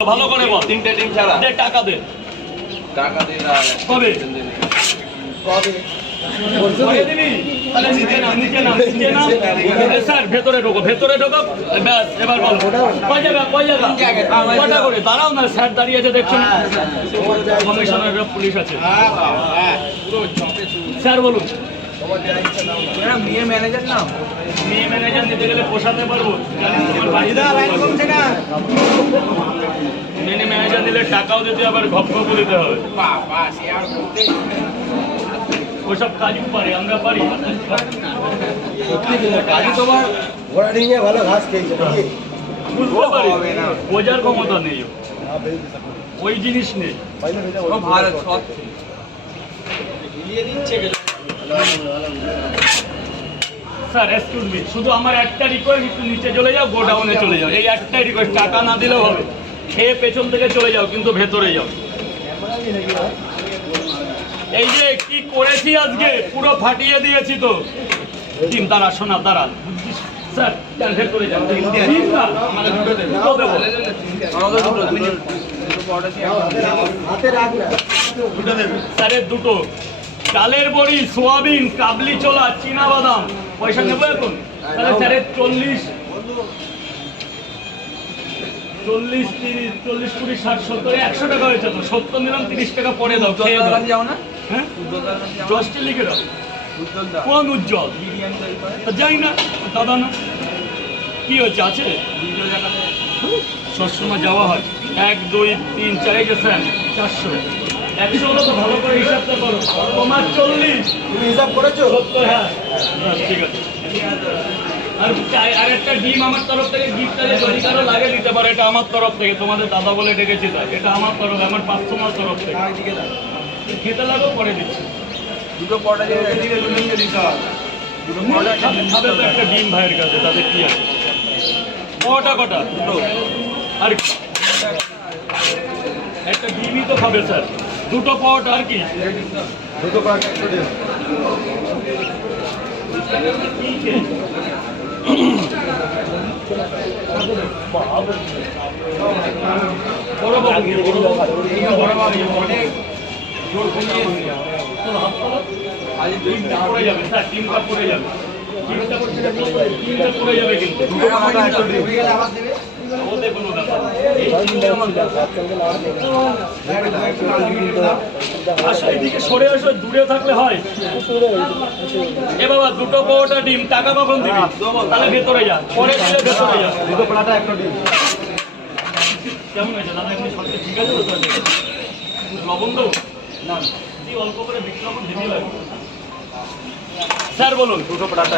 ভালো করে বল। তিনটে টিম ছাড়া? দে টাকা দে। টাকা না কবে? ভেতরে ঢোকো, ভেতরে ঢোকো। ব্যাস, এবার বল। কয় জায়গা, কয় জায়গা? কয়টা করে? দাঁড়াও না, স্যার দাঁড়িয়ে আছে, দেখছ না? কমিশনার পুলিশ আছে। স্যার বলুন। মেয়ে ম্যানেজার না? মেয়ে ম্যানেজার নিতে গেলে পোষাতে পারব। জানিস তোমার টাকাও দিতে হবে। আর ঘপ দিতে হবে ওসব কাজও পারে আমরা পারি। কাজী তোমার ঘোড়া ডিঙিয়ে ভালো ঘাস খেয়েছে বুঝতে পারি। বোঝার ক্ষমতা নেই ওই জিনিস নেই। ভালো সৎ স্যার এক্সকিউজ মি শুধু আমার একটা রিকোয়েস্ট একটু নিচে চলে যাও গোডাউনে চলে যাও। এই একটাই রিকোয়েস্ট টাকা না দিলেও হবে। খেয়ে পেছন থেকে চলে যাও, কিন্তু ভেতরে যাও। এই যে কি করেছি আজকে? পুরো ফাটিয়ে দিয়েছি তো। টিম শোনা দাঁড়া দুটো। চালের বড়ি, সোয়াবিন, কাবলি ছোলা, চীনা বাদাম। পয়সা নেব এখন? স্যারের চল্লিশ। চল্লিশ তিরিশ চল্লিশ কুড়ি ষাট সত্তর একশো টাকা হয়েছে তো। সত্তর নিলাম তিরিশ টাকা পরে দাও খেয়ে দাও। যাও না? হ্যাঁ? দশটি লিখে দাও। কোন উজ্জ্বল? যাই না দাদা না। কি হচ্ছে আছে? সবসময় যাওয়া হয়। এক দুই তিন চার স্যার চারশো। একশো তো ভালো করে হিসাবটা করো। তোমার চল্লিশ। তুমি হিসাব করেছ? সত্তর হ্যাঁ। ঠিক আছে। আর একটা ডিম আমার তরফ থেকে গিফট আছে যদি কারও লাগে দিতে পারে এটা আমার তরফ থেকে তোমাদের দাদা বলে ডেকেছি তাই এটা আমার তরফ আমার তরফ থেকে। খেতে লাগো পরে দিচ্ছি। দুটো দিয়ে দুজনকে দিতে হবে। দুটো একটা খাবে ডিম তো একটা ডিম ভাইয়ের কাছে তাদের কি আছে? কটা কটা? দুটো। আর কি? একটা ডিমই তো খাবে স্যার। দুটো পট আর কি? দুটো দিন টিমটা পড়ে যাবে কিন্তু আসো এদিকে সরে আসো দূরে থাকলে হয়। এ বাবা দুটো পাওয়াটা ডিম টাকা কখন দিবি? তাহলে ভেতরে যা পরে দিলে ভেতরে যা। দুটো পাড়াটা একটা ডিম কেমন হয়েছে? দাদা এমনি সবচেয়ে ঠিক আছে লবণ দেবো? না অল্প করে বেশি লবণ দিবি লাগবে। স্যার বলুন। দুটো পাড়াটা